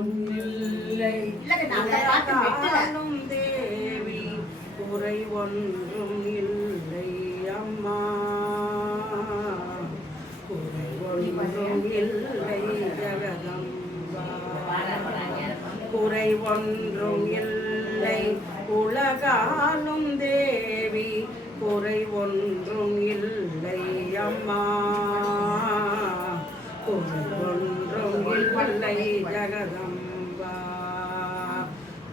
ஒன்றும் இல்லை தேவி குறை ஒன்றும் இல்லை அம்மா குறை ஒன்றும் இல்லை ஜெகதம்பா குறை ஒன்றும் இல்லை உலகாலும் தேவி குறை ஒன்றும் இல்லை அம்மா குறை ஒன்றும் இல்லை ஜெகதம்பா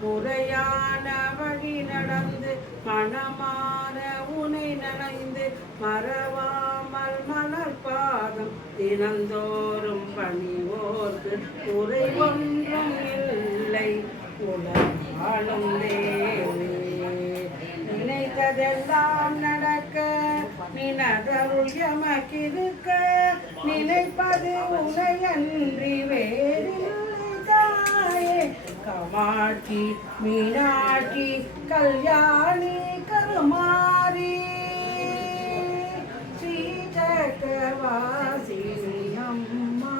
முறையான வழி நடந்து மனமான உனை நனைந்து மறவாமல் மலர் பாதம் தினந்தோறும் பணிவோர்க்கு குறை ஒன்றும் இல்லை உலகாலும் தேவி நினைத்ததெல்லாம் நடக்க நினதருள் எமக்கிருக்க நினைப்பது உனையன்றி வேறில்லை தாயே காமாட்சி மீனாட்சி கல்யாணி கருமாரி ஸ்ரீ சக்கரவாசினி அம்மா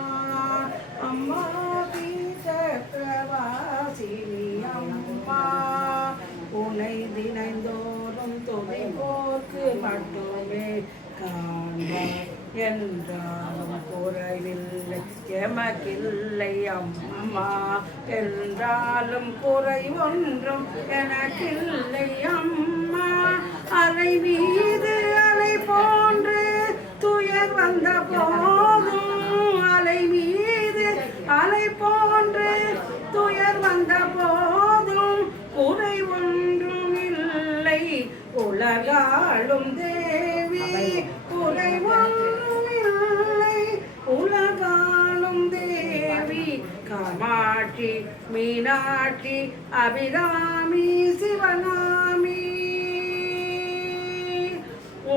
அம்மா ஸ்ரீ சக்கரவாசினி அம்மா உனை தினைந்தோறும் துணை போர்க்கு மட்டுமே காண்பார் என்றாலும் குறைவில்லை எமக்கில்லை அம்மா என்றாலும் குறை ஒன்றும் எனக்கில்லை அம்மா அலை மீது அலை போன்று துயர் வந்த போதும் அலை மீது அலை போன்று துயர் வந்த போதும் குறை ஒன்றும் இல்லை உலகாளும் தேவி குறை ஒன்றும் இல்லை உலகாளும் தேவி காமாட்சி மீனாட்சி அபிராமி சிவகாமி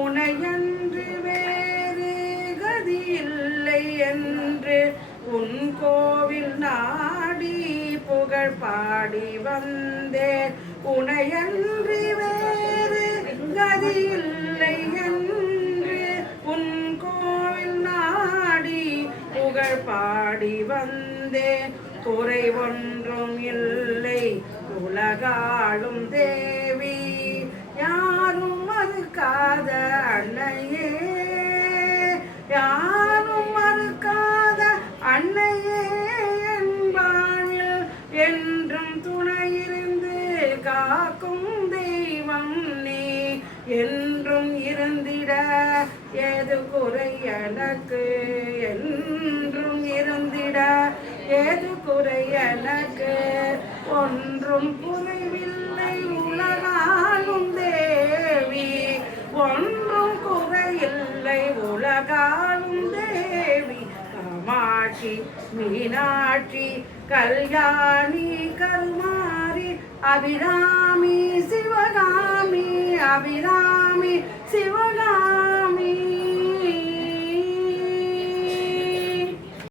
உனையன்று வேறு கதி இல்லை என்று உன் கோவில் நாடி புகழ் பாடி வந்தேன் உனையன்றி வேறு கதி இல்லை என்று உன் கோவில் நாடி புகழ் பாடி வந்தேன் குறை ஒன்றும் இல்லை உலகாளும் தேவி யாரும் மறுக்காத அன்னையே யாரும் மறுக்காத அன்னையே என் வாழ்வில் என்றும் துணையிருந்து காக்கும் தெய்வம் நீ என்றும் இருந்திட ஏது குறை எனக்கு என்றும் இருந்திட ஏது குறை எனக்கு ஒன்றும் குறைவில்லை உலகாலும் தேவி ஒன்றும் குறையில்லை உலகாலும் தேவி காமாட்சி மீனாட்சி கல்யாணி கருமாரி அபிராமி சிவகாமி அபிராமி